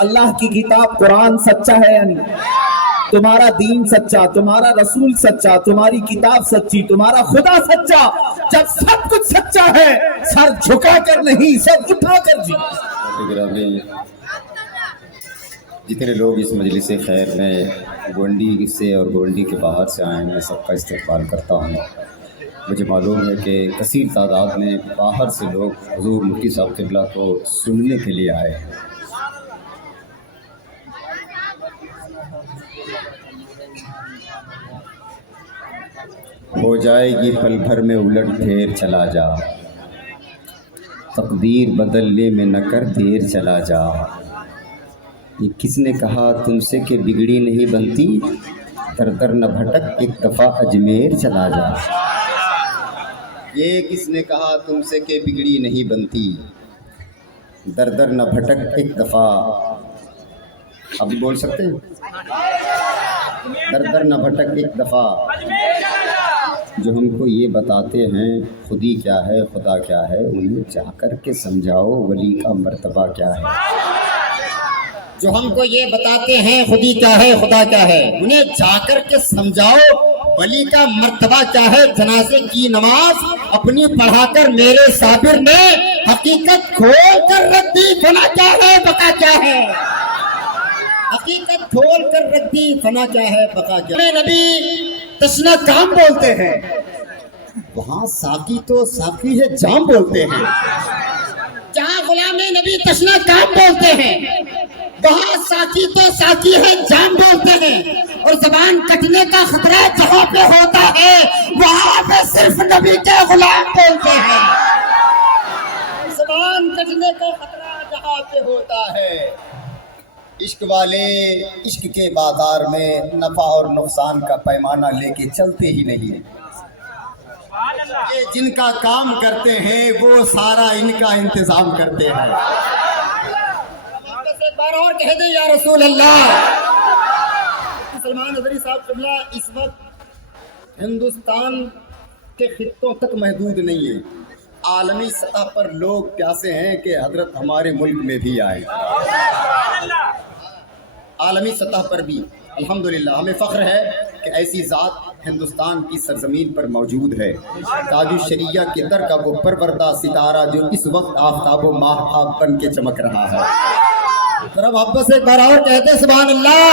اللہ کی کتاب قرآن سچا ہے یا نہیں؟ تمہارا دین سچا، تمہارا رسول سچا، تمہاری کتاب سچی، تمہارا خدا سچا۔ جب سب کچھ سچا ہے، سر جھکا کر نہیں، سر اٹھا کر جی۔ جتنے لوگ اس مجلس خیر میں گونڈی سے اور گونڈی کے باہر سے آئے ہیں، میں سب کا استقبال کرتا ہوں۔ مجھے معلوم ہے کہ کثیر تعداد میں باہر سے لوگ حضور مفتی صاحب قبلہ کو سننے کے لیے آئے ہیں۔ ہو جائے گی پل بھر میں الٹ پھیر چلا جا، تقدیر بدلنے میں نہ کر دیر چلا جا۔ یہ کس نے کہا تم سے کہ بگڑی نہیں بنتی، در در نہ بھٹک ایک دفعہ اجمیر چلا جا۔ یہ کس نے کہا تم سے کہ بگڑی نہیں بنتی، در در نہ بھٹک ایک دفعہ، ابھی بول سکتے ہیں، در در نہ بھٹک ایک دفعہ۔ جو ہم کو یہ بتاتے ہیں خودی کیا ہے خدا کیا ہے، انہیں جا کر کے سمجھاؤ ولی کا مرتبہ کیا ہے۔ جو ہم کو یہ بتاتے ہیں خودی کیا ہے خدا کیا ہے، انہیں جا کر کے سمجھاؤ ولی کا مرتبہ کیا ہے۔ جنازے کی نماز اپنی پڑھا کر میرے صابر نے حقیقت کھول کر رکھ دی، فنا کیا ہے بقا کیا ہے۔ حقیقت کھول کر رکھ دی، فنا کیا ہے بقا کیا ہے۔ نبی تشنہ کام بولتے ہیں، وہاں ساقی تو ساقی ہے جام بولتے ہیں۔ جہاں غلام نبی تشنہ کام بولتے ہیں، وہاں ساقی تو ساقی ہے جام بولتے ہیں۔ اور زبان کٹنے کا خطرہ جہاں پہ ہوتا ہے، وہاں پہ صرف نبی کے غلام بولتے ہیں۔ زبان کٹنے کا خطرہ جہاں پہ ہوتا ہے۔ عشق والے عشق کے بازار میں نفع اور نقصان کا پیمانہ لے کے چلتے ہی نہیں۔ یہ جن کا کام کرتے ہیں وہ سارا ان کا انتظام کرتے ہیں۔ ایک بار اور کہہ دیں یا رسول اللہ۔ سلمان حضری صاحب قبلہ اس وقت ہندوستان کے خطوں تک محدود نہیں ہے، عالمی سطح پر لوگ پیاسے ہیں کہ حضرت ہمارے ملک میں بھی آئے۔ عالمی سطح پر بھی الحمدللہ ہمیں فخر ہے کہ ایسی ذات ہندوستان کی سرزمین پر موجود ہے۔ تاج الشریعہ کے در کا وہ پروردہ ستارہ جو اس وقت آفتاب و ماہتاب بن کے چمک رہا ہے۔ ذرا محبت سے ایک بار اور کہتے سبحان اللہ۔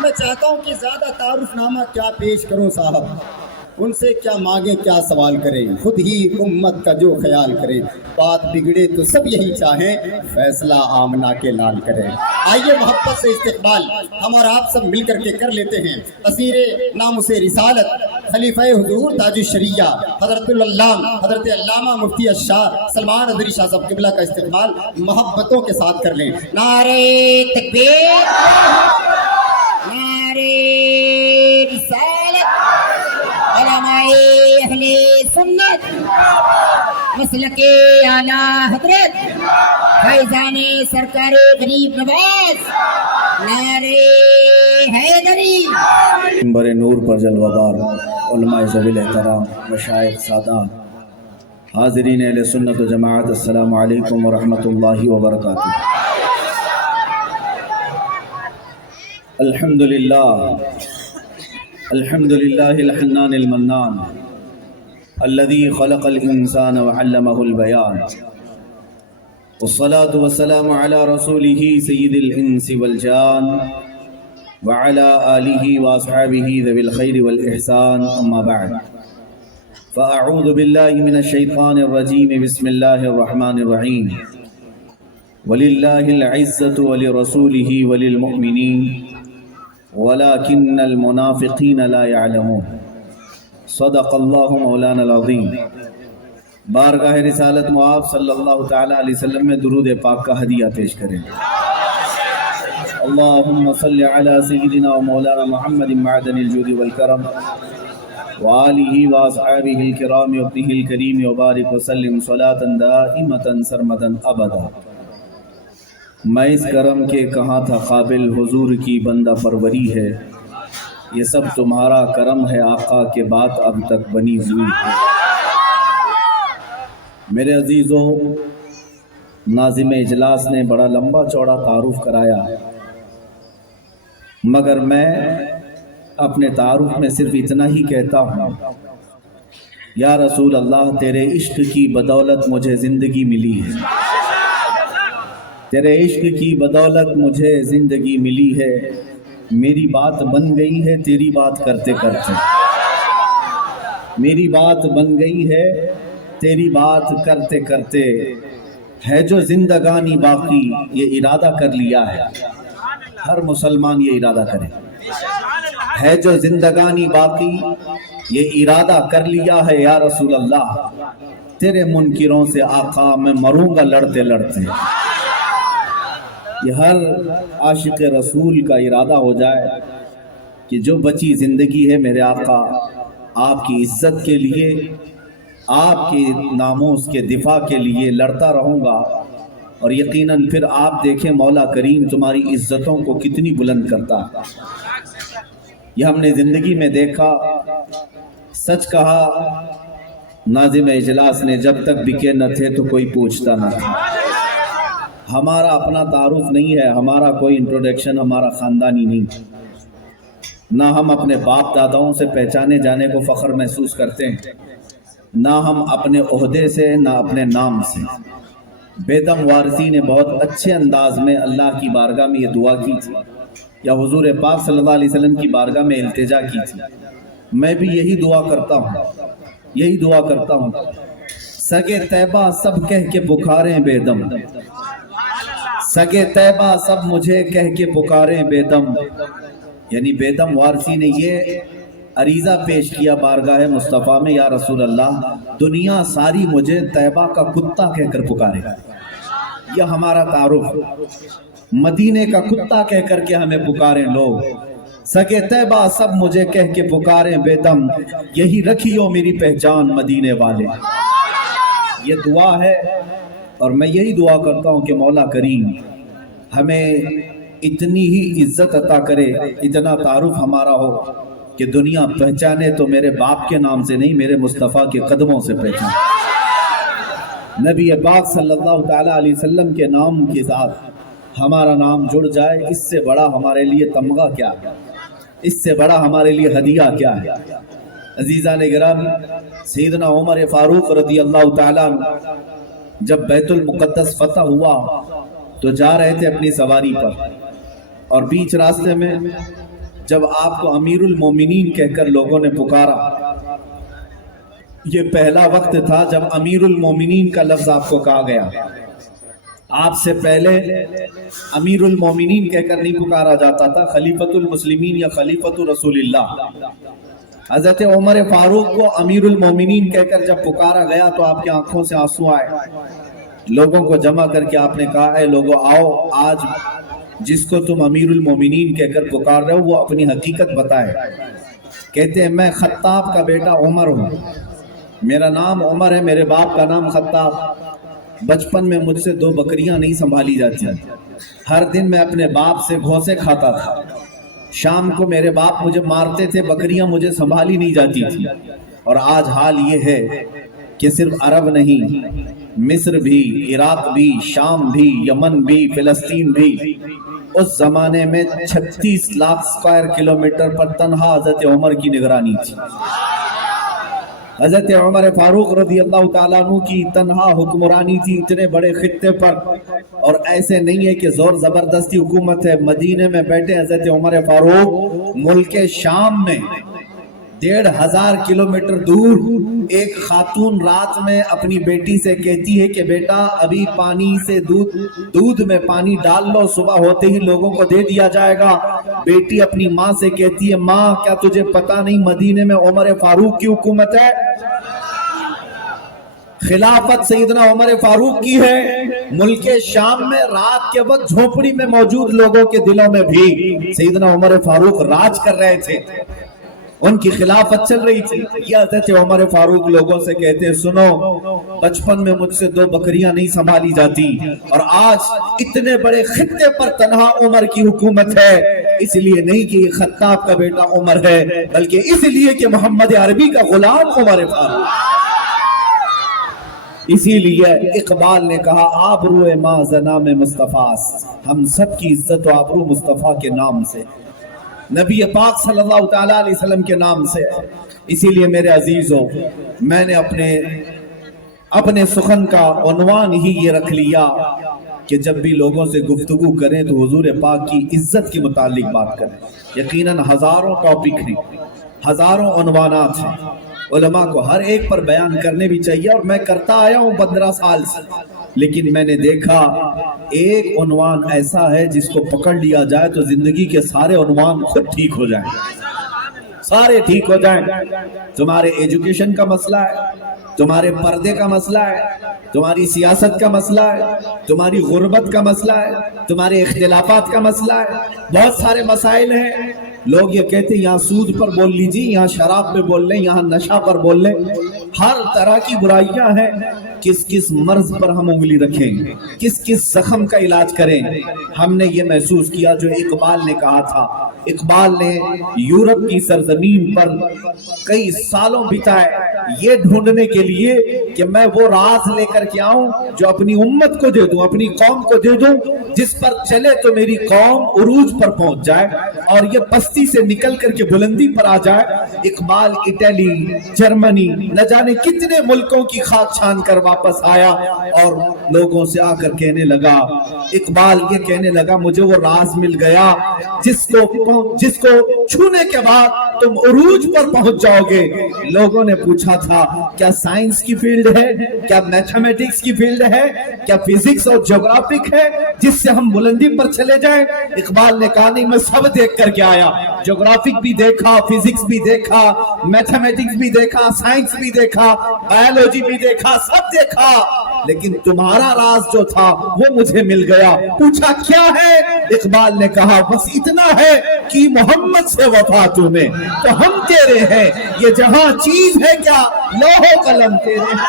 میں چاہتا ہوں کہ زیادہ تعارف نامہ کیا پیش کروں صاحب، ان سے کیا مانگیں کیا سوال کریں، خود ہی امت کا جو خیال کریں، بات بگڑے تو سب یہی چاہیں، فیصلہ آمنہ کے لال کریں۔ آئیے محبت سے استقبال ہم اور آپ سب مل کر کے کر لیتے ہیں اسیر ناموس رسالت خلیفہ حضور تاج الشریعہ حضرت العلامہ حضرت علامہ مفتی الشاہ سلمان حضری شاہ صاحب قبلہ کا استقبال محبتوں کے ساتھ کر لیں۔ نعرہ تکبیر، نعرہ رسالت، علماء اہل سنت، مسلک اعلیٰ حضرت فیضان سرکار غریب نواز، نعرہ حیدری۔ منبر نور پر جلوہ دار علماء ذوی الاحترام، مشائخ، سادات، حاضرین اہل سنت و جماعت، السلام علیکم ورحمۃ اللہ وبرکاتہ۔ الحمدللہ الحمدللہ الحنان المنان الذي خلق الإنسان وعلمه البيان، والصلاة والسلام على رسوله سيد الإنس والجان وعلى آله وأصحابه ذوي الخير والإحسان، أما بعد فأعوذ بالله من الشيطان الرجيم، بسم الله الرحمن الرحيم، ولله العزة ولرسوله وللمؤمنين ولكن المنافقين لا يعلمون، صدق اللہ مولانا العظیم۔ بارگاہ رسالت معاب صلی اللہ تعالی علیہ وسلم میں درود پاک کا ہدیہ پیش کریں۔ اللہم صلی علی سیدنا و مولانا محمد معدن الجود والکرم وآلہ واصحابہ الکرام وابنہ الکریم وبارک وسلم صلاة دائمتا سرمدا ابدا۔ میں اس کرم کے کہاں تھا قابل، حضور کی بندہ پروری ہے، یہ سب تمہارا کرم ہے آقا کے بات اب تک بنی ہوئی ہے۔ میرے عزیزوں، ناظم اجلاس نے بڑا لمبا چوڑا تعارف کرایا، مگر میں اپنے تعارف میں صرف اتنا ہی کہتا ہوں، یا رسول اللہ تیرے عشق کی بدولت مجھے زندگی ملی ہے، تیرے عشق کی بدولت مجھے زندگی ملی ہے، میری بات بن گئی ہے تیری بات کرتے کرتے، میری بات بن گئی ہے تیری بات کرتے کرتے، ہے جو زندگانی باقی یہ ارادہ کر لیا ہے، ہر مسلمان یہ ارادہ کرے، ہے جو زندگانی باقی یہ ارادہ کر لیا ہے یا رسول اللہ، تیرے منکروں سے آقا میں مروں گا لڑتے لڑتے۔ یہ ہر عاشق رسول کا ارادہ ہو جائے کہ جو بچی زندگی ہے میرے آقا آپ کی عزت کے لیے، آپ کے ناموس کے دفاع کے لیے لڑتا رہوں گا، اور یقیناً پھر آپ دیکھیں مولا کریم تمہاری عزتوں کو کتنی بلند کرتا ہے۔ یہ ہم نے زندگی میں دیکھا، سچ کہا ناظم اجلاس نے، جب تک بکے نہ تھے تو کوئی پوچھتا نہ تھا۔ ہمارا اپنا تعارف نہیں ہے، ہمارا کوئی انٹروڈکشن ہمارا خاندانی نہیں، نہ ہم اپنے باپ داداؤں سے پہچانے جانے کو فخر محسوس کرتے ہیں، نہ ہم اپنے عہدے سے نہ اپنے نام سے۔ بیدم وارثی نے بہت اچھے انداز میں اللہ کی بارگاہ میں یہ دعا کی تھی، یا حضور پاک صلی اللہ علیہ وسلم کی بارگاہ میں التجا کی تھی۔ میں بھی یہی دعا کرتا ہوں، یہی دعا کرتا ہوں، سگے طیبہ سب کہہ کے پکاریں بیدم، سگے طیبہ سب مجھے کہہ کے پکاریں بیدم، یعنی بیدم وارثی نے یہ عریضہ پیش کیا بارگاہ مصطفیٰ میں، یا رسول اللہ دنیا ساری مجھے طیبہ کا کتا کہہ کر پکارے، یہ ہمارا تعارف، مدینے کا کتا کہہ کر کے ہمیں پکاریں لوگ، سگے طیبہ سب مجھے کہہ کے پکاریں بیدم، یہی رکھیو میری پہچان مدینے والے۔ یہ دعا ہے، اور میں یہی دعا کرتا ہوں کہ مولا کریم ہمیں اتنی ہی عزت عطا کرے، اتنا تعارف ہمارا ہو کہ دنیا پہچانے تو میرے باپ کے نام سے نہیں، میرے مصطفیٰ کے قدموں سے پہچانے، نبی پاک صلی اللہ تعالیٰ علیہ وسلم کے نام کے ساتھ ہمارا نام جڑ جائے، اس سے بڑا ہمارے لیے تمغہ کیا ہے، اس سے بڑا ہمارے لیے ہدیہ کیا ہے۔ عزیزان گرامی، سیدنا عمر فاروق رضی اللہ تعالیٰ عنہ جب بیت المقدس فتح ہوا تو جا رہے تھے اپنی سواری پر، اور بیچ راستے میں جب آپ کو امیر المومنین کہہ کر لوگوں نے پکارا، یہ پہلا وقت تھا جب امیر المومنین کا لفظ آپ کو کہا گیا، آپ سے پہلے امیر المومنین کہہ کر نہیں پکارا جاتا تھا، خلیفۃ المسلمین یا خلیفۃ رسول اللہ۔ حضرت عمر فاروق کو امیر المومنین کہہ کر جب پکارا گیا تو آپ کی آنکھوں سے آنسو آئے، لوگوں کو جمع کر کے آپ نے کہا، اے لوگوں آؤ، آج جس کو تم امیر المومنین کہہ کر پکار رہے ہو وہ اپنی حقیقت بتائے۔ کہتے ہیں میں خطاب کا بیٹا عمر ہوں، میرا نام عمر ہے، میرے باپ کا نام خطاب، بچپن میں مجھ سے 2 بکریاں نہیں سنبھالی جاتی، ہر دن میں اپنے باپ سے گھوسے کھاتا تھا، شام کو میرے باپ مجھے مارتے تھے، بکریاں مجھے سنبھالی نہیں جاتی تھی، اور آج حال یہ ہے کہ صرف عرب نہیں، مصر بھی، عراق بھی، شام بھی، یمن بھی، فلسطین بھی، اس زمانے میں 36 لاکھ اسکوائر کلومیٹر پر تنہا حضرت عمر کی نگرانی تھی۔ حضرت عمر فاروق رضی اللہ تعالیٰ عنہ کی تنہا حکمرانی تھی اتنے بڑے خطے پر، اور ایسے نہیں ہے کہ زور زبردستی حکومت ہے۔ مدینے میں بیٹھے حضرت عمر فاروق ملک شام میں 1500 کلومیٹر دور ایک خاتون رات میں اپنی بیٹی سے کہتی ہے کہ بیٹا ابھی پانی سے دودھ میں پانی ڈال لو، صبح ہوتے ہی لوگوں کو دے دیا جائے گا۔ بیٹی اپنی ماں سے کہتی ہے ماں کیا تجھے پتا نہیں مدینے میں عمر فاروق کی حکومت ہے؟ خلافت سیدنا عمر فاروق کی ہے۔ ملک شام میں رات کے وقت جھونپڑی میں موجود لوگوں کے دلوں میں بھی سیدنا عمر فاروق راج کر رہے تھے، ان کی خلافت چل رہی تھی۔ یہ حضرت عمر فاروق لوگوں سے کہتے ہیں سنو، بچپن میں مجھ سے 2 بکریاں نہیں سنبھالی جاتی، اور آج اتنے بڑے خطے پر تنہا عمر کی حکومت ہے، اس لیے نہیں کہ یہ خطاب کا بیٹا عمر ہے، بلکہ اس لیے کہ محمد عربی کا غلام عمر فاروق، اسی لیے اقبال نے کہا آبرو ما زنام مصطفیٰ، ہم سب کی عزت و آبرو مصطفیٰ کے نام سے، نبی پاک صلی اللہ تعالیٰ علیہ وسلم کے نام سے۔ اسی لیے میرے عزیزو، میں نے اپنے سخن کا عنوان ہی یہ رکھ لیا کہ جب بھی لوگوں سے گفتگو کریں تو حضور پاک کی عزت کے متعلق بات کریں۔ یقیناً ہزاروں ٹاپک ہیں، ہزاروں عنوانات ہیں، علماء کو ہر ایک پر بیان کرنے بھی چاہیے، اور میں کرتا آیا ہوں 15 سال سے، لیکن میں نے دیکھا ایک عنوان ایسا ہے جس کو پکڑ لیا جائے تو زندگی کے سارے عنوان خود ٹھیک ہو جائیں، سارے ٹھیک ہو جائیں۔ تمہارے ایجوکیشن کا مسئلہ ہے، تمہارے پردے کا مسئلہ ہے، تمہاری سیاست کا مسئلہ ہے، تمہاری غربت کا مسئلہ ہے، تمہارے اختلافات کا مسئلہ ہے، بہت سارے مسائل ہیں۔ لوگ یہ کہتے ہیں یہاں سود پر بول لیجیے، یہاں شراب پہ بول لیں، یہاں نشہ پر بول لیں، ہر طرح کی برائیاں ہیں۔ کس کس مرض پر ہم انگلی رکھیں، کس کس زخم کا علاج کریں؟ ہم نے یہ محسوس کیا جو اقبال نے کہا تھا۔ اقبال نے یورپ کی سرزمین پر کئی سالوں بتائے یہ ڈھونڈنے کے لیے کہ میں وہ راز لے کر کے آؤں جو اپنی امت کو دے دوں، اپنی قوم کو دے دوں، جس پر چلے تو میری قوم عروج پر پہنچ جائے اور یہ پستی سے نکل کر کے بلندی پر آ جائے۔ اقبال اٹلی، جرمنی، نہ جانے کتنے ملکوں کی خاک چھان کر واپس آیا اور لوگوں سے آ کر کہنے لگا، اقبال یہ کہنے لگا مجھے وہ راز مل گیا جس کو چھونے کے بعد تم عروج پر پہنچ جاؤ گے۔ لوگوں نے پوچھا تھا کیا سائنس کی فیلڈ ہے، کیا میتھمیٹکس کی فیلڈ ہے، کیا فزکس اور جغرافک ہے جس سے ہم بلندی پر چلے جائیں؟ اقبال نے کہا نہیں، میں سب دیکھ کر کے آیا، جغرافک بھی دیکھا، فزکس بھی دیکھا، میتھمیٹکس بھی دیکھا، سائنس بھی دیکھا، بایولوجی بھی دیکھا، سب دیکھا، لیکن تمہارا راز جو تھا وہ مجھے مل گیا۔ پوچھا کیا ہے؟ اقبال نے کہا بس اتنا ہے کہ محمد سے وفا تمہیں تو ہم تیرے ہیں، یہ جہاں چیز ہے کیا لوح و قلم تیرے ہیں۔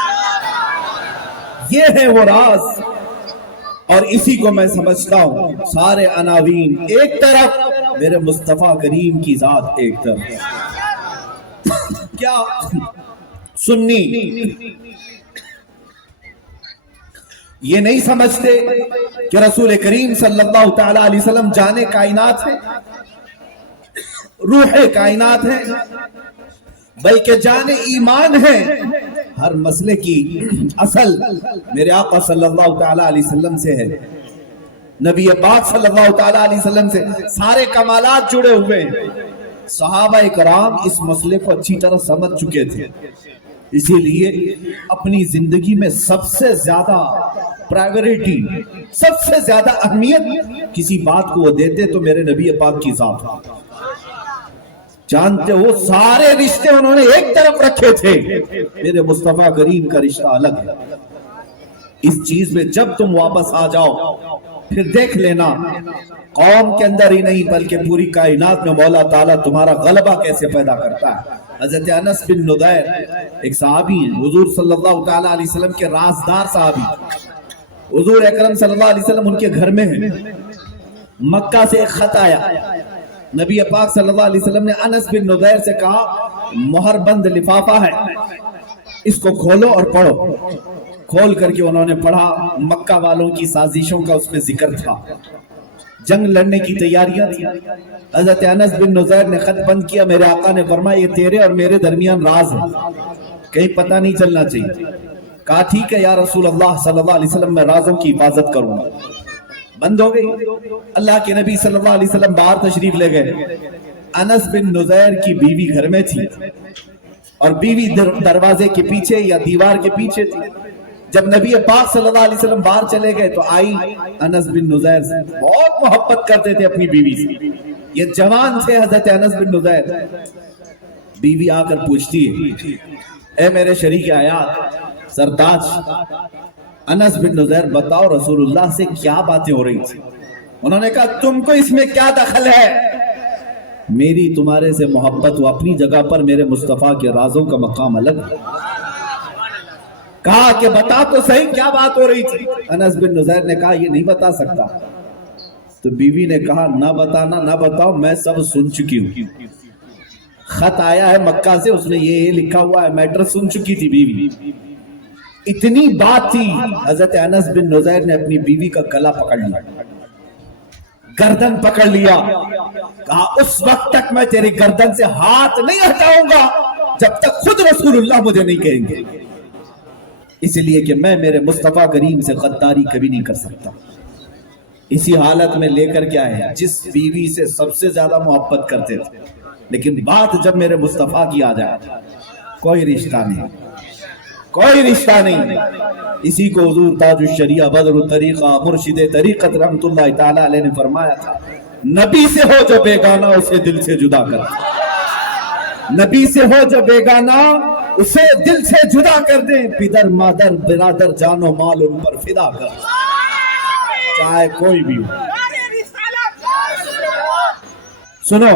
یہ ہے وہ راز، اور اسی کو میں سمجھتا ہوں سارے عناوین ایک طرف، میرے مصطفیٰ کریم کی ذات ایک طرف۔ کیا سنی یہ نہیں سمجھتے کہ رسول کریم صلی اللہ تعالی علیہ وسلم جانے کائنات ہے، روح کائنات ہے، بلکہ جان ایمان ہے۔ ہر مسئلے کی اصل میرے آقا صلی اللہ تعالی علیہ وسلم سے ہے، نبی پاک صلی اللہ تعالی علیہ وسلم سے سارے کمالات جڑے ہوئے ہیں۔ صحابہ کرام اس مسئلے کو اچھی طرح سمجھ چکے تھے، اسی لیے اپنی زندگی میں سب سے زیادہ پرائیورٹی، سب سے زیادہ اہمیت کسی بات کو وہ دیتے تو میرے نبی پاک کی ذات۔ جانتے ہو سارے رشتے انہوں نے ایک طرف رکھے تھے، میرے مصطفیٰ کریم کا رشتہ الگ ہے۔ اس چیز میں جب تم واپس آ جاؤ پھر دیکھ لینا، قوم کے اندر ہی نہیں بلکہ پوری کائنات میں مولا تعالیٰ تمہارا غلبہ کیسے پیدا کرتا ہے۔ حضرت انس بن نضیر ایک صحابی ہیں، حضور صلی اللہ تعالیٰ علیہ وسلم کے رازدار صحابی، حضور اکرم صلی اللہ علیہ وسلم ان کے گھر میں ہیں۔ مکہ سے ایک خط آیا، نبی پاک صلی اللہ علیہ وسلم نے انس بن نضیر سے کہا مہر بند لفافہ ہے، اس کو کھولو اور پڑھو۔ کھول کر کے انہوں نے پڑھا، مکہ والوں کی سازشوں کا اس میں ذکر تھا، جنگ لڑنے کی تیاریاں تھی۔ حضرت انس بن نضیر نے خط بند کیا، میرے آقا نے فرمایا یہ تیرے اور میرے درمیان راز ہے، کہیں پتہ نہیں چلنا چاہیے۔ کہا ٹھیک ہے یا رسول اللہ صلی اللہ علیہ وسلم، میں رازوں کی حفاظت کروں گا۔ بند ہو گئی۔ اللہ کے نبی صلی اللہ علیہ وسلم باہر تشریف لے گئے، انس بن نضیر کی بیوی گھر میں تھی اور بیوی دروازے کے پیچھے یا دیوار کے پیچھے تھی۔ جب نبی پاک صلی اللہ علیہ وسلم باہر چلے گئے تو آئی، انس بن نضیر سے بہت محبت کرتے تھے اپنی بیوی سے، یہ جوان تھے حضرت انس بن نضیر۔ بیوی آ کر پوچھتی ہے اے میرے شریک حیات سرتاج انس بن نضیر، بتاؤ رسول اللہ سے کیا باتیں ہو رہی تھی؟ انہوں نے کہا تم کو اس میں کیا دخل ہے؟ میری تمہارے سے محبت ہو، اپنی جگہ پر میرے مصطفیٰ کے رازوں کا مقام الگ ہے۔ کہا کہ بتا تو صحیح کیا بات ہو رہی تھی؟ انس بن نضیر نے کہا یہ نہیں بتا سکتا۔ تو بیوی نے کہا نہ بتانا نہ بتاؤ، میں سب سن چکی ہوں، خط آیا ہے مکہ سے، اس نے یہ لکھا ہوا ہے، میٹر سن چکی تھی بیوی۔ اتنی بات تھی، حضرت انس بن نزیر نے اپنی بیوی کا گلا پکڑ لیا، گردن پکڑ لیا، کہا اس وقت تک میں تیری گردن سے ہاتھ نہیں ہٹاؤں گا جب تک خود رسول اللہ مجھے نہیں کہیں گے، اس لیے کہ میں میرے مصطفیٰ کریم سے غداری کبھی نہیں کر سکتا۔ اسی حالت میں لے کر کیا ہے، جس بیوی سے سب سے زیادہ محبت کرتے تھے، لیکن بات جب میرے مصطفیٰ کی آ جائے کوئی رشتہ نہیں، کوئی رشتہ نہیں۔ اسی کو حضور تاج الشریعہ بدر الطریقہ مرشد طریقت رحمت اللہ تعالی علیہ نے فرمایا تھا، نبی سے ہو جو بیگانہ اسے دل سے جدا کر، نبی سے ہو جو بیگانہ اسے دل سے جدا کر دیں، پدر مادر برادر جان و مال ان پر فدا کر، چاہے کوئی بھی ہو۔ سنو،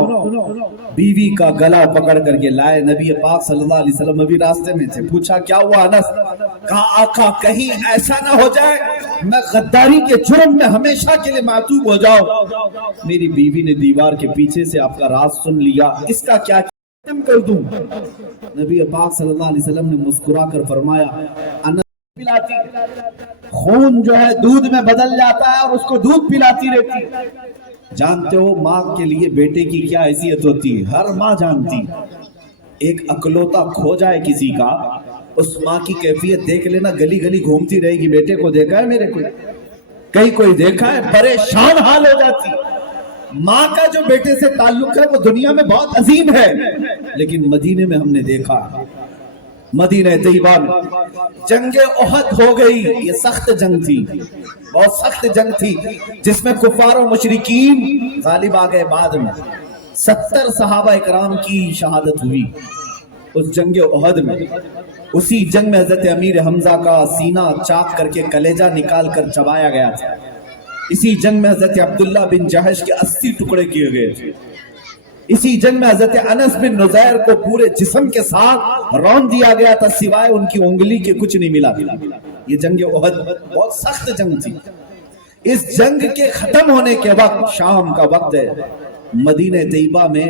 بیوی کا گلا پکڑ کر کے لائے، نبی پاک صلی اللہ علیہ وسلم ابھی راستے میں تھے، پوچھا کیا ہوا انس؟ کہا آقا کہیں ایسا نہ ہو جائے میں غداری کے جرم میں ہمیشہ کے لیے معتوب ہو جاؤں۔ میری بیوی نے دیوار کے پیچھے سے آپ کا راز سن لیا، اس کا کیا کر دوں؟ نبی پاک صلی اللہ علیہ وسلم نے مسکرا کر فرمایا، انس پلاتی، خون جو ہے دودھ میں بدل جاتا ہے اور اس کو دودھ پلاتی رہتی۔ جانتے ہو ماں کے لیے بیٹے کی کیا حیثیت ہوتی ہے؟ ہر ماں جانتی، ایک اکلوتا کھو جائے کسی کا، اس ماں کی کیفیت دیکھ لینا، گلی گلی گھومتی رہے گی، بیٹے کو دیکھا ہے میرے کو، کئی کوئی دیکھا ہے، پریشان حال ہو جاتی۔ ماں کا جو بیٹے سے تعلق ہے وہ دنیا میں بہت عظیم ہے، لیکن مدینے میں ہم نے دیکھا، مدینہ طیبہ میں جنگ احد ہو گئی، یہ سخت جنگ تھی، بہت سخت جنگ تھی، جس میں کفار و مشرکین غالب آ گئے۔ بعد میں 70 صحابہ اکرام کی شہادت ہوئی اس جنگ احد میں۔ اسی جنگ میں حضرت امیر حمزہ کا سینہ چاک کر کے کلیجہ نکال کر چبایا گیا تھا۔ اسی جنگ میں حضرت عبداللہ بن جہش کے 80 ٹکڑے کیے گئے تھے۔ اسی جنگ میں حضرت انس بن نزیر کو پورے جسم کے ساتھ رون دیا گیا تھا، سوائے ان کی انگلی کے کچھ نہیں ملا۔ یہ جنگ احد بہت سخت جنگ تھی۔ اس جنگ کے ختم ہونے کے وقت شام کا وقت ہے، مدینہ طیبہ میں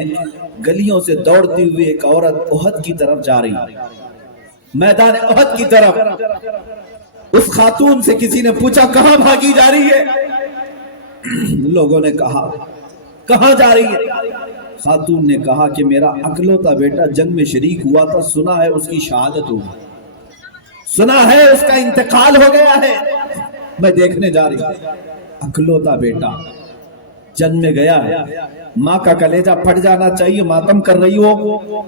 گلیوں سے دوڑتی ہوئی ایک عورت احد کی طرف جا رہی ہے، میدان احد کی طرف۔ اس خاتون سے کسی نے پوچھا کہاں بھاگی جا رہی ہے؟ لوگوں نے کہا کہاں جا رہی ہے؟ خاتون نے کہا کہ میرا اکلوتا بیٹا جنگ میں شریک ہوا تھا، سنا ہے اس کی شہادت ہو گئی، سنا ہے اس کا انتقال ہو گیا ہے، میں دیکھنے جا رہی ہوں۔ اکلوتا بیٹا جنگ میں گیا ہے، ماں کا کلیجہ پھٹ جانا چاہیے، ماتم کر رہی ہو؟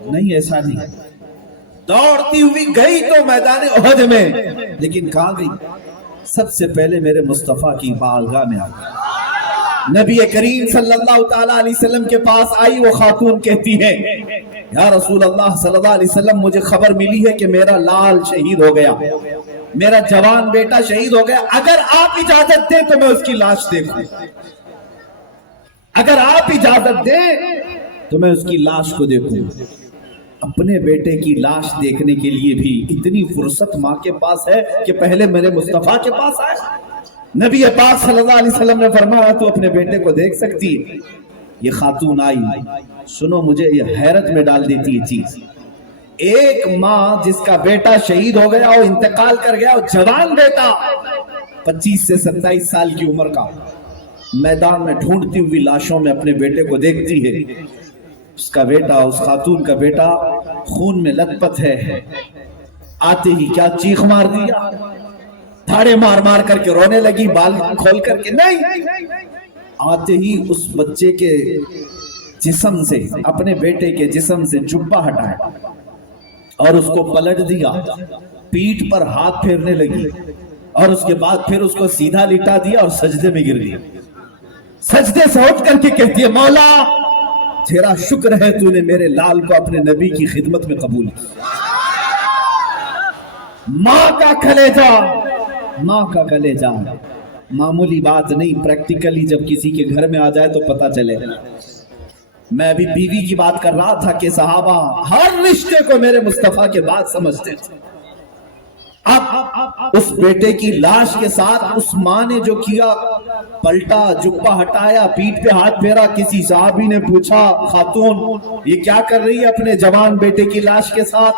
نہیں، ایسا نہیں۔ دوڑتی ہوئی گئی تو میدان احد میں، لیکن کہاں گئی؟ سب سے پہلے میرے مصطفیٰ کی بارگاہ میں آ گئی، نبی کریم صلی اللہ تعالیٰ علیہ وسلم کے پاس آئی۔ وہ خاتون کہتی ہے یا رسول اللہ صلی اللہ علیہ وسلم، مجھے خبر ملی ہے کہ میرا لال شہید ہو گیا، میرا جوان بیٹا شہید ہو گیا، اگر آپ اجازت دیں تو میں اس کی لاش دیکھوں، اگر آپ اجازت دیں تو میں اس کی لاش کو دیکھوں۔ اپنے بیٹے کی لاش دیکھنے کے لیے بھی اتنی فرصت ماں کے پاس ہے کہ پہلے میرے مصطفیٰ کے پاس آئے۔ نبی پاک صلی اللہ علیہ وسلم نے فرمایا تو اپنے بیٹے کو دیکھ سکتی ہے۔ یہ خاتون آئی، سنو مجھے یہ حیرت میں ڈال دیتی ہے چیز، ایک ماں جس کا بیٹا شہید ہو گیا اور انتقال کر گیا، اور جوان بیٹا 25 سے 27 سال کی عمر کا، میدان میں ڈھونڈتی ہوئی لاشوں میں اپنے بیٹے کو دیکھتی ہے۔ اس کا بیٹا، اس خاتون کا بیٹا خون میں لت پت ہے۔ آتے ہی کیا چیخ مار دیا، دھاڑے مار مار کر کے رونے لگی، بال کھول کر کے نہیں۔ آتے ہی اس بچے کے جسم سے، اپنے بیٹے کے جسم سے جبہ ہٹایا اور اس کو پلٹ دیا، پیٹھ پر ہاتھ پھیرنے لگی، اور اس کے بعد پھر اس کو سیدھا لٹا دیا اور سجدے میں گر گئی۔ سجدے سے اٹھ کر کے کہتی ہے مولا تیرا شکر ہے تو نے میرے لال کو اپنے نبی کی خدمت میں قبول کیا۔ ماں کا کلیجہ، ماں کا کلیجہ معمولی بات نہیں، پریکٹیکلی جب کسی کے گھر میں آ جائے تو پتہ چلے۔ میں ابھی بیوی کی بات کر رہا تھا کہ صحابہ ہر رشتے کو میرے مصطفیٰ کے بعد سمجھتے تھے۔ اب اس بیٹے کی لاش کے ساتھ اس ماں نے جو کیا، پلٹا، جبہ ہٹایا، پیٹھ پہ ہاتھ پھیرا۔ کسی صحابی نے پوچھا خاتون یہ کیا کر رہی ہے اپنے جوان بیٹے کی لاش کے ساتھ؟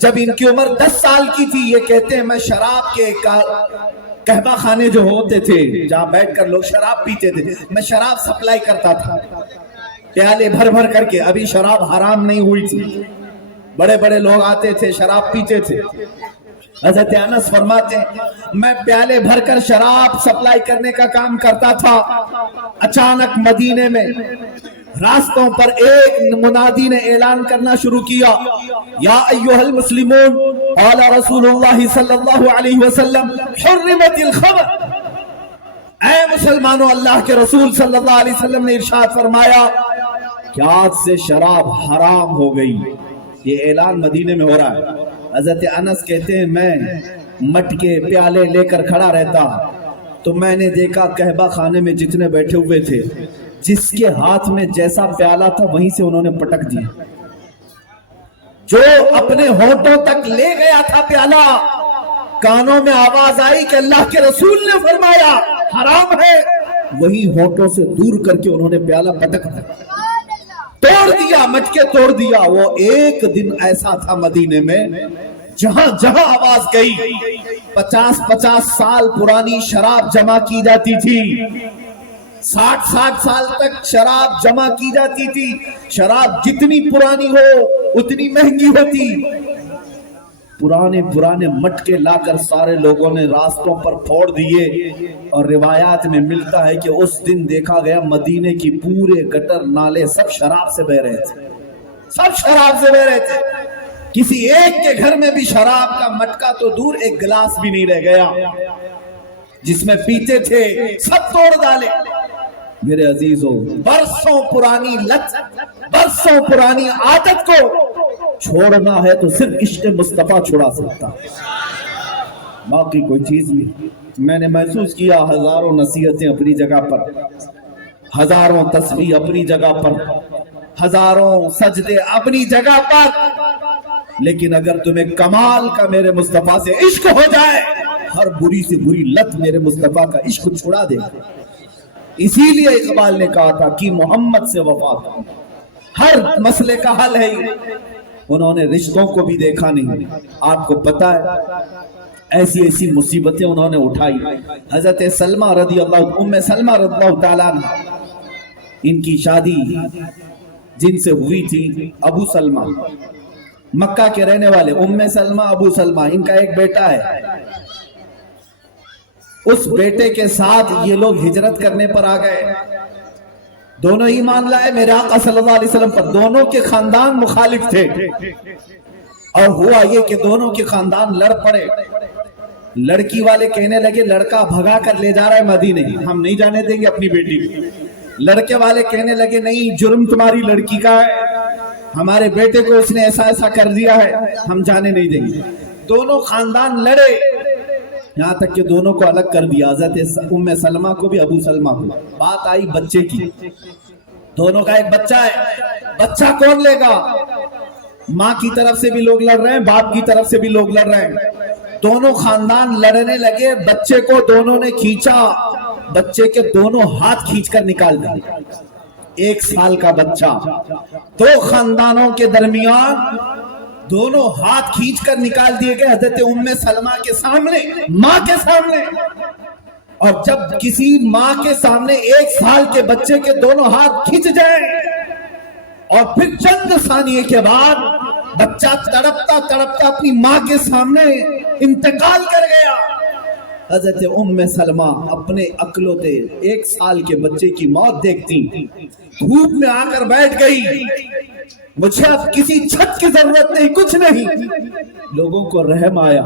جب ان کی عمر 10 سال کی تھی، یہ کہتے ہیں میں شراب کے قہوہ خانے جو ہوتے تھے جہاں بیٹھ کر لوگ شراب پیتے تھے، میں شراب سپلائی کرتا تھا پیالے بھر بھر کر کے. ابھی شراب حرام نہیں ہوئی تھی، بڑے بڑے لوگ آتے تھے شراب پیتے تھے. حضرت انس فرماتے ہیں میں پیالے بھر کر شراب سپلائی کرنے کا کام کرتا تھا. اچانک مدینے میں راستوں پر ایک منادی نے اعلان کرنا شروع کیا، یا ایھا المسلمون قال رسول اللہ صلی اللہ علیہ وسلم حرمت الخمر. اے مسلمانوں، اللہ کے رسول صلی اللہ علیہ وسلم نے ارشاد فرمایا کہ آج سے شراب حرام ہو گئی. یہ اعلان مدینے میں ہو رہا ہے. حضرت انس کہتے ہیں میں مٹکے پیالے لے کر کھڑا رہتا تو میں نے دیکھا قہوہ خانے میں جتنے بیٹھے ہوئے تھے، جس کے ہاتھ میں جیسا پیالہ تھا وہیں سے انہوں نے پٹک دیا. جو اپنے ہونٹوں تک لے گیا تھا پیالہ، کانوں میں آواز آئی کہ اللہ کے رسول نے فرمایا حرام ہے، وہی ہونٹوں سے دور کر کے انہوں نے پیالہ پٹک دیا، توڑ دیا، مٹکے توڑ دیا. وہ ایک دن ایسا تھا مدینے میں جہاں جہاں آواز گئی 50 سال پرانی شراب جمع کی جاتی تھی. 60 سال تک شراب جمع کی جاتی تھی. شراب جتنی پرانی ہو اتنی مہنگی ہوتی. پرانے مٹکے لا کر سارے لوگوں نے راستوں پر پھوڑ دیے. اور روایات میں ملتا ہے کہ اس دن دیکھا گیا مدینے کی پورے گٹر نالے سب شراب سے بہ رہے تھے، سب شراب سے بہ رہے تھے. کسی ایک کے گھر میں بھی شراب کا مٹکا تو دور، ایک گلاس بھی نہیں رہ گیا جس میں پیتے تھے، سب توڑ ڈالے. میرے عزیزوں، برسوں پرانی لت، برسوں پرانی عادت کو چھوڑنا ہے تو صرف عشق مصطفیٰ چھڑا سکتا، باقی کوئی چیز نہیں. میں نے محسوس کیا ہزاروں نصیحتیں اپنی جگہ پر، ہزاروں تسبیح اپنی جگہ پر، ہزاروں سجدے اپنی جگہ پر، لیکن اگر تمہیں کمال کا میرے مصطفیٰ سے عشق ہو جائے، ہر بری سے بری لت میرے مصطفیٰ کا عشق چھڑا دے. اسی لیے اقبال نے کہا تھا کہ محمد سے وفا ہر مسئلے کا حل ہے. انہوں نے رشتوں کو بھی دیکھا نہیں. آپ کو پتا ہے ایسی مصیبتیں انہوں نے اٹھائی. حضرت سلمہ رضی اللہ، ام سلمہ رضی اللہ تعالیٰ عنہ، ان کی شادی جن سے ہوئی تھی ابو سلمہ، مکہ کے رہنے والے. ام سلمہ ابو سلمہ، ان کا ایک بیٹا ہے. اس بیٹے کے ساتھ یہ لوگ ہجرت کرنے پر آ گئے. دونوں ایمان لائے میرے آقا صلی اللہ علیہ وسلم پر. دونوں کے خاندان مخالف تھے اور ہوا یہ کہ دونوں کے خاندان لڑ پڑے. لڑکی والے کہنے لگے لڑکا بھگا کر لے جا رہا ہے مدینے، ہم نہیں جانے دیں گے اپنی بیٹی کو. لڑکے والے کہنے لگے نہیں، جرم تمہاری لڑکی کا ہے، ہمارے بیٹے کو اس نے ایسا کر دیا ہے، ہم جانے نہیں دیں گے. دونوں خاندان لڑے، یہاں تک کہ دونوں کو الگ کر دیا، حضرت ام سلمہ کو بھی ابو سلمہ کو. بات آئی بچے کی. دونوں کا ایک بچہ ہے، بچہ کون لے گا؟ ماں کی طرف سے بھی لوگ لڑ رہے ہیں، باپ کی طرف سے بھی لوگ لڑ رہے ہیں. دونوں خاندان لڑنے لگے. بچے کو دونوں نے کھینچا، بچے کے دونوں ہاتھ کھینچ کر نکال دیا. 1 سال کا بچہ، دو خاندانوں کے درمیان دونوں ہاتھ کھینچ کر نکال دیے گئے حضرت ام سلمہ کے سامنے، ماں کے سامنے. اور جب کسی ماں کے سامنے 1 سال کے بچے کے دونوں ہاتھ کھینچ جائیں اور پھر چند ثانیے کے بعد بچہ تڑپتا تڑپتا اپنی ماں کے سامنے انتقال کر گیا، حضرت ام سلمہ اپنے عقلوتے 1 سال کے بچے کی موت دیکھتی دھوپ میں آ کر بیٹھ گئی. مجھے اب کسی چھت کی ضرورت نہیں، کچھ نہیں. لوگوں کو رحم آیا،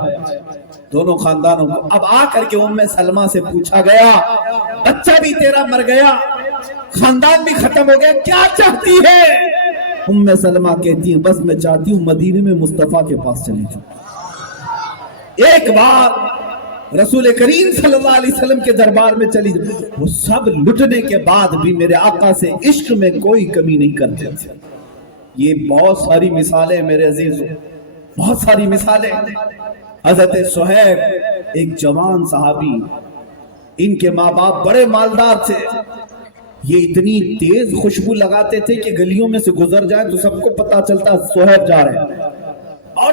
دونوں خاندانوں کو. اب آ کر کے ام سلمہ سے پوچھا گیا بچہ بھی تیرا مر گیا، خاندان بھی ختم ہو گیا، کیا چاہتی ہے؟ ام سلمہ کہتی ہیں بس میں چاہتی ہوں مدینے میں مصطفیٰ کے پاس چلی جاؤں. ایک بار رسول کریم صلی اللہ علیہ وسلم کے دربار میں چلی جاؤں. وہ سب لٹنے کے بعد بھی میرے آقا سے عشق میں کوئی کمی نہیں کرتے تھے. یہ بہت ساری مثالیں میرے عزیزوں، بہت ساری مثالیں. حضرت صہیب ایک جوان صحابی، ان کے ماں باپ بڑے مالدار تھے. یہ اتنی تیز خوشبو لگاتے تھے کہ گلیوں میں سے گزر جائیں تو سب کو پتا چلتا صہیب جا رہے ہیں. اور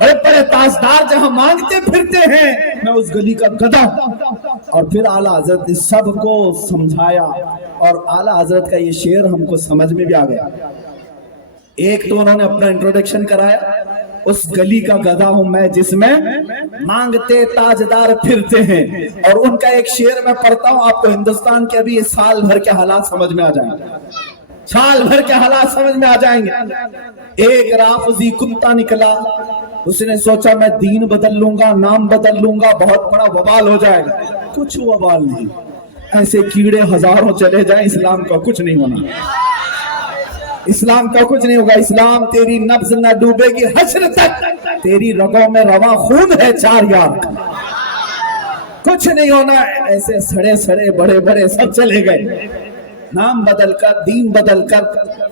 بڑے بڑے تاجدار جہاں مانگتے پھرتے ہیں، میں اس گلی کا گدھا ہوں۔ اور پھر اعلیٰ حضرت نے سب کو سمجھایا، اور اعلیٰ حضرت کا یہ شعر ہم کو سمجھ میں بھی آ گیا۔ ایک تو انہوں نے اپنا انٹروڈکشن کرایا، اس گلی کا گدھا ہوں میں جس میں مانگتے تاجدار پھرتے ہیں، اور ان کا ایک شعر میں پڑھتا ہوں، آپ کو ہندوستان کے ابھی سال بھر کے حالات سمجھ میں آ جائیں گے، سال بھر کے حالات سمجھ میں آ جائیں گے۔ ایک رافضی کتا نکلا، اس نے سوچا میں دین بدل لوں گا، نام بدل لوں گا، بہت بڑا وبال ہو جائے گا۔ کچھ وبال نہیں، ایسے کیڑے ہزاروں چلے جائیں، اسلام کا کچھ نہیں ہونا، اسلام کا کچھ نہیں ہوگا۔ اسلام تیری نبض نہ ڈوبے گی حشر تک، تیری رگوں میں رواں خون ہے 4 یار کا، کچھ نہیں ہونا۔ ایسے سڑے سڑے بڑے بڑے سب چلے گئے، نام بدل کر، دین بدل کر،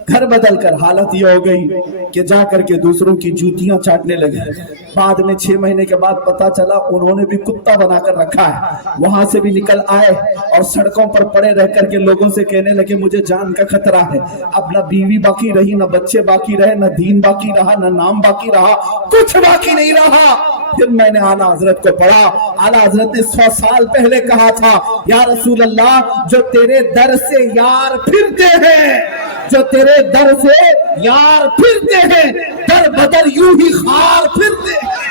گھر بدل کر۔ حالت یہ ہو گئی کہ جا کر کے دوسروں کی جوتیاں چاٹنے لگے۔ بعد میں 6 مہینے کے بعد پتا چلا انہوں نے بھی کتا بنا کر رکھا ہے، وہاں سے بھی نکل آئے اور سڑکوں پر پڑے رہ کر کے لوگوں سے کہنے لگے مجھے جان کا خطرہ ہے۔ اب نہ بیوی باقی رہی، نہ بچے باقی رہے، نہ دین باقی رہا، نہ نام باقی رہا، کچھ باقی نہیں رہا۔ پھر میں نے اعلیٰ حضرت کو پڑھا، اعلیٰ حضرت نے 100 سال پہلے کہا تھا یا رسول اللہ جو تیرے در سے یار پھرتے ہیں، جو تیرے در سے یار پھرتے ہیں، در بدر یوں ہی خار پھرتے ہیں،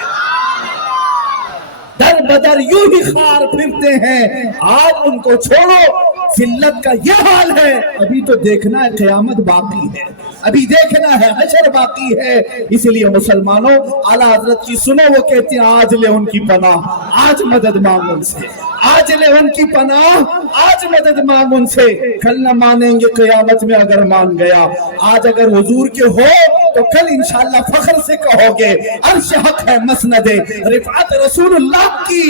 در بدر یوں ہی خار پھرتے ہیں۔ آج ان کو چھوڑو، ذلت کا یہ حال ہے۔ ابھی تو دیکھنا ہے، قیامت باقی ہے، ابھی دیکھنا ہے، حشر باقی ہے۔ اس لیے مسلمانوں اعلیٰ حضرت کی سنو، وہ کہتے ہیں آج لے ان کی پناہ، آج مدد مانگ ان سے، آج لے ان کی پناہ، آج مدد مانگ ان سے۔ کل نہ مانیں گے قیامت میں اگر مان گیا، آج اگر حضور کے ہو تو کل انشاءاللہ فخر سے کہو گے عرش حق ہے مسند رفعت رسول اللہ کی،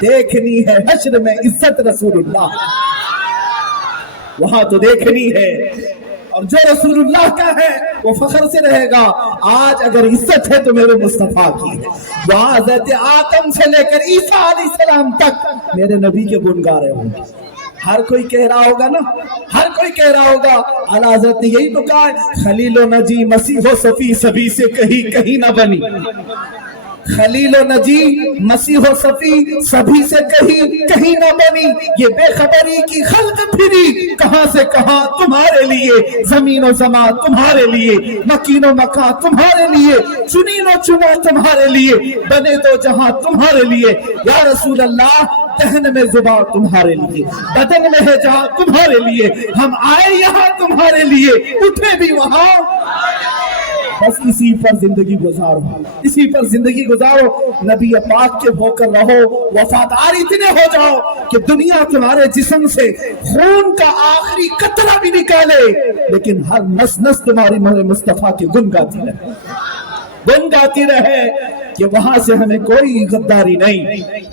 دیکھنی ہے حشر میں عزت رسول اللہ، وہاں تو دیکھنی ہے۔ اور جو رسول اللہ کا ہے وہ فخر سے رہے گا۔ آج اگر عزت ہے تو میرے مصطفیٰ کی ہے۔ وہاں حضرت آدم سے لے کر عیسیٰ علیہ السلام تک میرے نبی کے گن گا رہے ہوں گے۔ ہر کوئی کہہ رہا ہوگا نا، ہر کوئی کہہ رہا ہوگا۔ اعلیٰ حضرت نے یہی تو کہا ہے خلیل و نجی مسیح و صفی سبھی سے کہیں نہ بنی، خلیل و نجی مسیح و صفی سبھی سے کہیں نہ بنی، یہ بے خبری کی خلق پھری کہاں سے کہاں تمہارے لیے، زمین و زمان تمہارے لیے، مکین و مکان تمہارے لیے، چنین و چنا تمہارے لیے، بنے تو جہاں تمہارے لیے۔ یا رسول اللہ دہن میں زبان تمہارے لیے، بدن میں ہے جہاں تمہارے لیے، ہم آئے یہاں تمہارے لیے، اٹھے بھی وہاں، بس اسی پر زندگی گزارو، اسی پر زندگی گزارو، نبی پاک کے ہو کر رہو، وفادار اتنے ہو جاؤ کہ دنیا تمہارے جسم سے خون کا آخری قطرہ بھی نکالے لیکن ہر نس نس تمہاری مصطفیٰ کے گن گاتی رہے، گن گاتی رہے کہ وہاں سے ہمیں کوئی غداری نہیں۔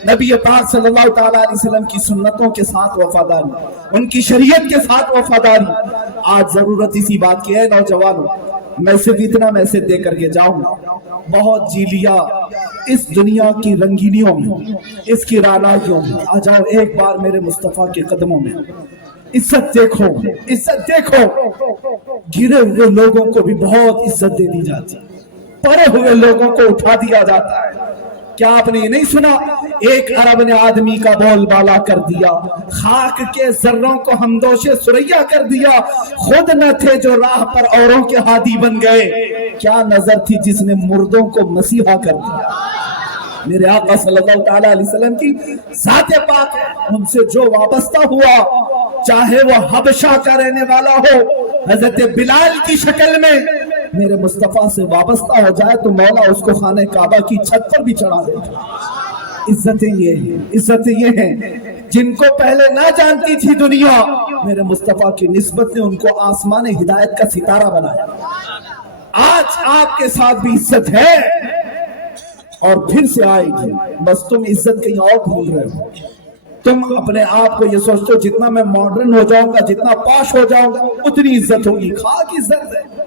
نبی پاک صلی اللہ تعالیٰ علیہ وسلم کی سنتوں کے ساتھ وفاداری، ان کی شریعت کے ساتھ وفاداری۔ آج ضرورت اسی بات کی ہے نوجوانوں، میں صرف اتنا میسج دے کر کے جاؤں گا، بہت جی لیا اس دنیا کی رنگینیوں میں، اس کی رعنائیوں میں، آ جاؤ ایک بار میرے مصطفیٰ کے قدموں میں، عزت دیکھو، عزت دیکھو۔ گرے ہوئے لوگوں کو بھی بہت عزت دے دی جاتی، پڑے ہوئے لوگوں کو اٹھا دیا جاتا ہے۔ کیا آپ نے یہ نہیں سنا ایک عرب نے آدمی کا بول بالا کر دیا، خاک کے ذروں کو ہمدوش سریا کر دیا، خود نہ تھے جو راہ پر اوروں کے ہادی بن گئے، کیا نظر تھی جس نے مردوں کو مسیحا کر دیا۔ میرے آقا صلی اللہ تعالیٰ علیہ وسلم کی ذات پاک ہے، ان سے جو وابستہ ہوا چاہے وہ حبشہ کا رہنے والا ہو، حضرت بلال کی شکل میں میرے مصطفیٰ سے وابستہ ہو جائے تو مولا اس کو خانہ کعبہ کی چھت پر بھی چڑھا دے گا۔ عزتیں یہ ہیں، عزتیں یہ ہیں جن کو پہلے نہ جانتی تھی دنیا، میرے مصطفیٰ کی نسبت نے ان کو آسمان ہدایت کا ستارہ بنایا۔ آج آپ کے ساتھ بھی عزت ہے اور پھر سے آئے گی، بس تم عزت کہیں اور ڈھونڈ رہے ہو۔ تم اپنے آپ کو یہ سوچتے ہو جتنا میں ماڈرن ہو جاؤں گا، جتنا پاش ہو جاؤں گا اتنی عزت ہوگی۔ خاک عزت ہے،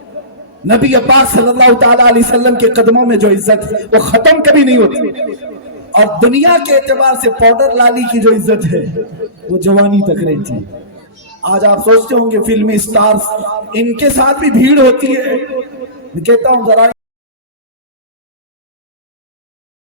نبی پاک صلی اللہ تعالیٰ علیہ وسلم کے قدموں میں جو عزت ہے وہ ختم کبھی نہیں ہوتی۔ اور دنیا کے اعتبار سے پاؤڈر لالی کی جو عزت ہے وہ جوانی تک رہتی ہے۔ آج آپ سوچتے ہوں گے فلمی سٹارز، ان کے ساتھ بھی بھیڑ ہوتی ہے، میں کہتا ہوں ذرا